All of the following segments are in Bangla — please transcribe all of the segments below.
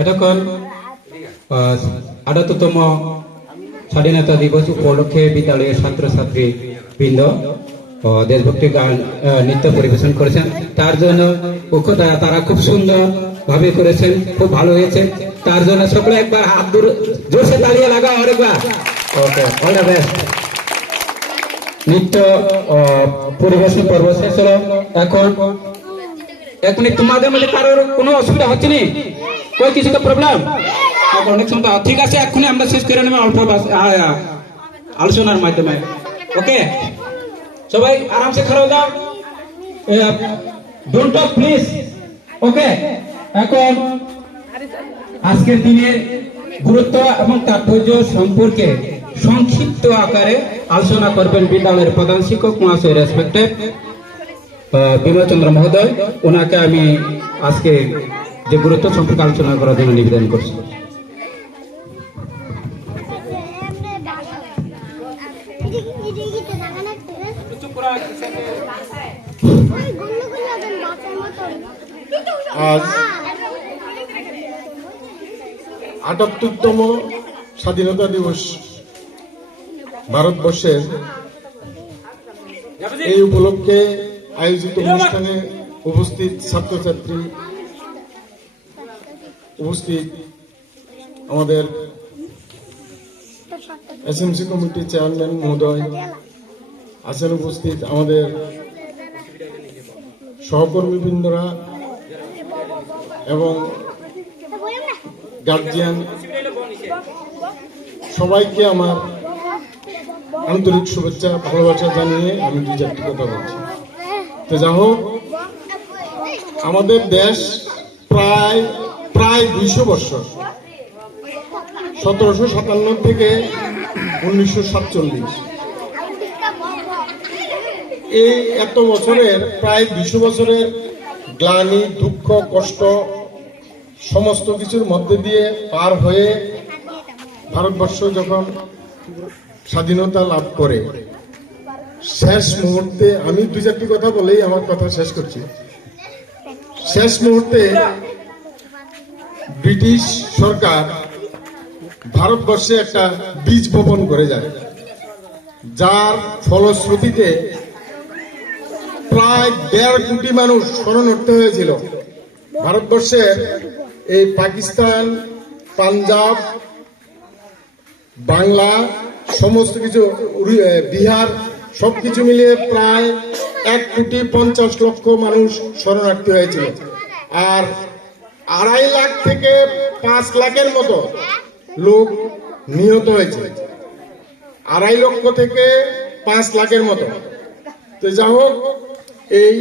এতক্ষণ ৭৮তম স্বাধীনতা দিবস উপলক্ষে বিদ্যালয়ের ছাত্রছাত্রী বৃন্দ দেশভক্তি গান নৃত্য পরিবেশন করেছেন। তার জন্য তারা খুব সুন্দর ভাবে করেছেন, খুব ভালো হয়েছে। তার জন্য সকলে একবার হাত জোরসে তালিয়ে লাগাও আরেকবার। ওকে, অল দ্য বেস্ট। নৃত্য পরিবেশন পর্ব শেষ হলো। এখন এক মিনিট, তোমাদের মধ্যে কারোর কোনো অসুবিধা হচ্ছে না? কোন কিছু তো প্রবলেম? অনেক সময় ঠিক আছে, এক্ষুনি আমরা শেষ করে নেব অল্প আলোচনার মাধ্যমে। ওকে, সবাই আরামসে খারাপ দাও, ডোন্ট টক প্লিজ। ওকে, এখন আজকের দিনের গুরুত্ব এবং তাৎপর্য সম্পর্কে সংক্ষিপ্ত আকারে আলোচনা করবেন বিদ্যালয়ের প্রধান শিক্ষক মহাশয় রেসপেক্টেড বিমল চন্দ্র মহোদয়। ওনাকে আমি আজকে যে গুরুত্ব সম্পর্কে আলোচনা করার জন্য নিবেদন করছি। আজ ৭৮তম স্বাধীনতা দিবস ভারতবর্ষের এই উপলক্ষে আয়োজিত অনুষ্ঠানে উপস্থিত ছাত্রছাত্রী, উপস্থিত আমাদের এসএমসি কমিটির চেয়ারম্যান মহোদয় আছেন, উপস্থিত আমাদের সহকর্মীবৃন্দরা এবং গার্জিয়ান, সবাইকে আমার আন্তরিক শুভেচ্ছা ভালোবাসা জানিয়ে আমি দু চারটি কথা বলছি। তো যা হোক, আমাদের দেশ প্রায় ২০০ বছর, ১৭৫৭ থেকে ১৯৪৭, এই এত বছরের প্রায় ২০০ বছরের গ্লানি, দুঃখ, কষ্ট সমস্ত কিছুর মধ্যে দিয়ে পার হয়ে ভারতবর্ষ যখন স্বাধীনতা লাভ করে, শেষ মুহূর্তে আমি দু চারটি কথা বলেই আমার কথা শেষ করছি। শেষ মুহূর্তে ব্রিটিশ সরকার ভারতবর্ষে একটা বীজ বপন করে যায়, যার ফলশ্রুতিতে প্রায় ১.৫ কোটি মানুষ শরণার্থী হয়েছিল। ভারতবর্ষের এই পাকিস্তান, পাঞ্জাব, বাংলা, সমস্ত কিছু, বিহার, সবকিছু মিলিয়ে প্রায় ১,৫০,০০,০০০ মানুষ শরণার্থী হয়েছিল। আর ২.৫ লাখ থেকে ৫ লাখের মতো লোক নিহত হয়েছে, ২.৫ লক্ষ থেকে ৫ লাখের মতো। তো যা হোক, এই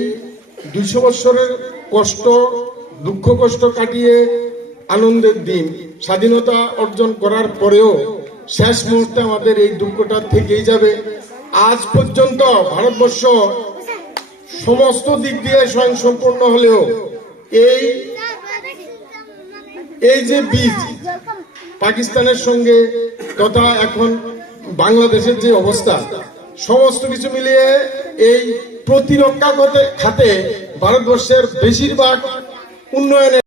২০০ বছরের কষ্ট, দুঃখ কষ্ট কাটিয়ে আনন্দের দিন স্বাধীনতা অর্জন করার পরেও শেষ মুহূর্তে আমাদের এই দুঃখটা থেকেই যাবে। আজ পর্যন্ত ভারতবর্ষ সমস্ত দিক দিয়ে স্বয়ংসম্পূর্ণ হলেও এই যে বীজ পাকিস্তানের সঙ্গে তথা এখন বাংলাদেশের যে অবস্থা, সমস্ত কিছু মিলিয়ে এই প্রতিরক্ষা খাতে ভারতবর্ষের বেশিরভাগ উন্নয়নের